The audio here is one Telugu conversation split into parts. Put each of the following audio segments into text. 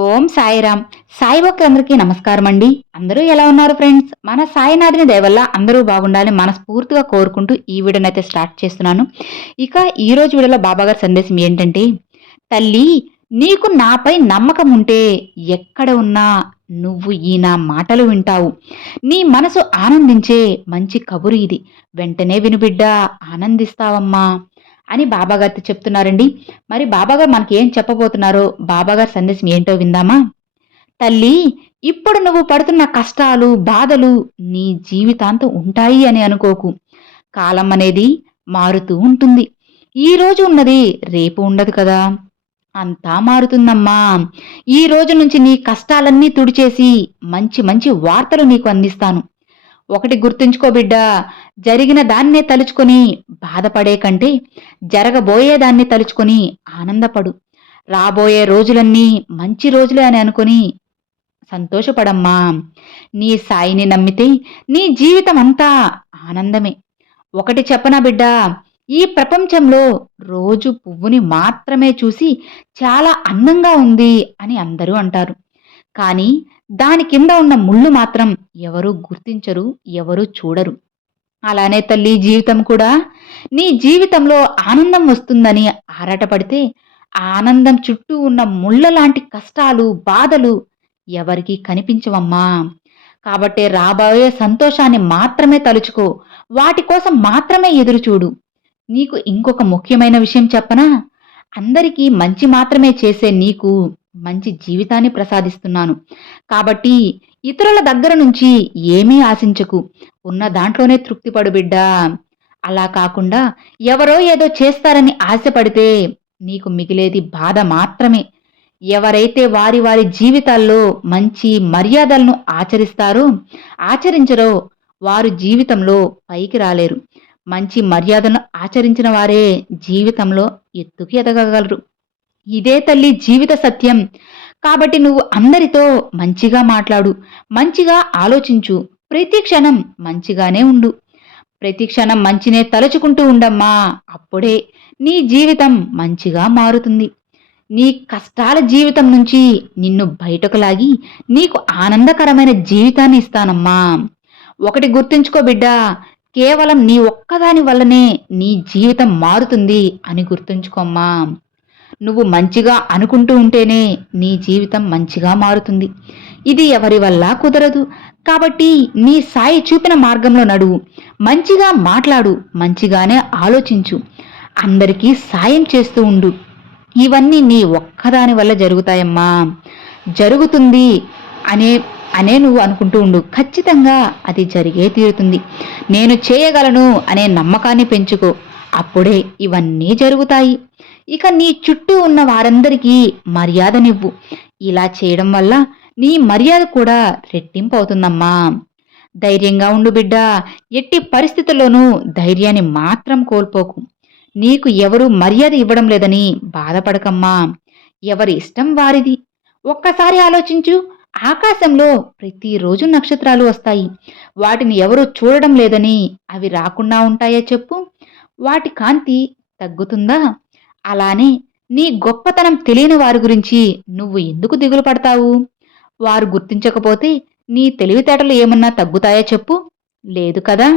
ఓం సాయిరామ్. సాయి భక్తులందరికీ నమస్కారం అండి అందరూ ఎలా ఉన్నారు ఫ్రెండ్స్? మన సాయినాథుని దయవల్ల అందరూ బాగుండాలని మనస్ఫూర్తిగా కోరుకుంటూ ఈ వీడియోనైతే స్టార్ట్ చేస్తున్నాను. ఇక ఈ రోజు వీడియోలో బాబాగారి సందేశం ఏంటంటే తల్లి నీకు నాపై నమ్మకం ఉంటే ఎక్కడ ఉన్నా నువ్వు ఈ నా మాటలు వింటావు. నీ మనసు ఆనందించే మంచి కబురు ఇది. వెంటనే వినుబిడ్డ ఆనందిస్తావమ్మా. అని బాబాగారితో చెప్తున్నారండి. మరి బాబాగారు మనకి ఏం చెప్పబోతున్నారో బాబాగారి సందేశం ఏంటో విందామా? తల్లి ఇప్పుడు నువ్వు పడుతున్న కష్టాలు బాధలు నీ జీవితాంతం ఉంటాయి అని అనుకోకు. కాలం అనేది మారుతూ ఉంటుంది. ఈ రోజు ఉన్నది రేపు ఉండదు కదా. అంతా మారుతుందమ్మా. ఈ రోజు నుంచి నీ కష్టాలన్నీ తుడిచేసి మంచి మంచి వార్తలు నీకు అందిస్తాను. ఒకటి గుర్తుంచుకో బిడ్డా జరిగిన దాన్నే తలుచుకొని బాధపడే కంటే జరగబోయే దాన్ని తలుచుకొని ఆనందపడు. రాబోయే రోజులన్నీ మంచి రోజులే అని అనుకొని సంతోషపడమ్మా. నీ సాయిని నమ్మితే నీ జీవితం అంతా ఆనందమే. ఒకటి చెప్పనా బిడ్డా ఈ ప్రపంచంలో రోజు పువ్వుని మాత్రమే చూసి చాలా అందంగా ఉంది అని అందరూ అంటారు. కానీ దాని కింద ఉన్న ముళ్ళు మాత్రం ఎవరూ గుర్తించరు ఎవరూ చూడరు. అలానే తల్లి జీవితం కూడా. నీ జీవితంలో ఆనందం వస్తుందని ఆరాటపడితే ఆనందం చుట్టూ ఉన్న ముళ్ళ లాంటి కష్టాలు బాధలు ఎవరికీ కనిపించవమ్మా. కాబట్టే రాబోయే సంతోషాన్ని మాత్రమే తలుచుకో. వాటి కోసం మాత్రమే ఎదురుచూడు నీకు ఇంకొక ముఖ్యమైన విషయం చెప్పనా? అందరికీ మంచి మాత్రమే చేసే నీకు మంచి జీవితాన్ని ప్రసాదిస్తున్నాను. కాబట్టి ఇతరుల దగ్గర నుంచి ఏమీ ఆశించకు. ఉన్న దాంట్లోనే తృప్తిపడు బిడ్డా. అలా కాకుండా ఎవరో ఏదో చేస్తారని ఆశపడితే నీకు మిగిలేది బాధ మాత్రమే. ఎవరైతే వారి వారి జీవితాల్లో మంచి మర్యాదలను ఆచరిస్తారో ఆచరించరో వారు జీవితంలో పైకి రాలేరు. మంచి మర్యాదను ఆచరించిన వారే జీవితంలో ఎత్తుకు ఎదగగలరు. ఇదే తల్లి జీవిత సత్యం. కాబట్టి నువ్వు అందరితో మంచిగా మాట్లాడు మంచిగా ఆలోచించు. ప్రతి క్షణం మంచిగానే ఉండు. ప్రతి క్షణం మంచినే తలుచుకుంటూ ఉండమ్మా. అప్పుడే నీ జీవితం మంచిగా మారుతుంది. నీ కష్టాల జీవితం నుంచి నిన్ను బయటకు లాగి నీకు ఆనందకరమైన జీవితాన్ని ఇస్తానమ్మా. ఒకటి గుర్తుంచుకో బిడ్డా కేవలం నీ ఒక్కదాని వల్లనే నీ జీవితం మారుతుంది అని గుర్తుంచుకోమ్మా. నువ్వు మంచిగా అనుకుంటూ ఉంటేనే నీ జీవితం మంచిగా మారుతుంది. ఇది ఎవరి వల్ల కుదరదు. కాబట్టి నీ సాయి చూపిన మార్గంలో నడువు మంచిగా మాట్లాడు మంచిగానే ఆలోచించు. అందరికీ సాయం చేస్తూ ఉండు. ఇవన్నీ నీ ఒక్కదాని వల్ల జరుగుతాయమ్మా. జరుగుతుంది అనే అనే నువ్వు అనుకుంటూ ఉండు. ఖచ్చితంగా అది జరిగే తీరుతుంది. నేను చేయగలను అనే నమ్మకాన్ని పెంచుకో. అప్పుడే ఇవన్నీ జరుగుతాయి. ఇక నీ చుట్టూ ఉన్న వారందరికీ మర్యాదనివ్వు ఇలా చేయడం వల్ల నీ మర్యాద కూడా రెట్టింపు అవుతుందమ్మా ధైర్యంగా ఉండు బిడ్డ. ఎట్టి పరిస్థితుల్లోనూ ధైర్యాన్ని మాత్రం కోల్పోకు. నీకు ఎవరు మర్యాద ఇవ్వడం లేదని బాధపడకమ్మా. ఎవరి ఇష్టం వారిది. ఒక్కసారి ఆలోచించు. ఆకాశంలో ప్రతిరోజు నక్షత్రాలు వస్తాయి. వాటిని ఎవరు చూడడం లేదని అవి రాకుండా ఉంటాయా చెప్పు. వాటి కాంతి తగ్గుతుందా? అలానే నీ గొప్పతనం తెలియని వారి గురించి నువ్వు ఎందుకు దిగులు పడతావు? వారు గుర్తించకపోతే నీ తెలివితేటలు ఏమన్నా తగ్గుతాయా చెప్పు? లేదు కదా?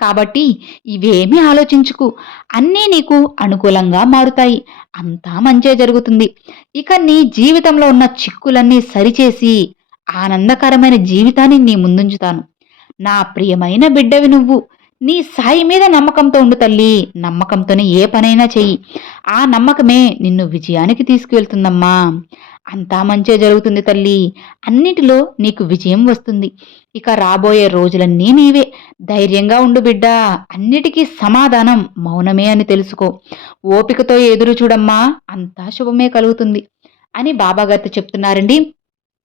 కాబట్టి ఇవేమీ ఆలోచించుకు. అన్నీ నీకు అనుకూలంగా మారుతాయి. అంతా మంచే జరుగుతుంది. ఇక నీ జీవితంలో ఉన్న చిక్కులన్నీ సరిచేసి ఆనందకరమైన జీవితాన్ని నీ ముందుంచుతాను. నా ప్రియమైన బిడ్డవి నువ్వు. నీ సాయి మీద నమ్మకంతో ఉండు తల్లి. నమ్మకంతోనే ఏ పనైనా చెయ్యి. ఆ నమ్మకమే నిన్ను విజయానికి తీసుకువెళ్తుందమ్మా. అంతా మంచే జరుగుతుంది తల్లి. అన్నిటిలో నీకు విజయం వస్తుంది. ఇక రాబోయే రోజులన్నీ నీవే. ధైర్యంగా ఉండు బిడ్డ. అన్నిటికీ సమాధానం మౌనమే అని తెలుసుకో. ఓపికతో ఎదురు చూడమ్మా. అంతా శుభమే కలుగుతుంది. అని బాబాగారితో చెప్తున్నారండి.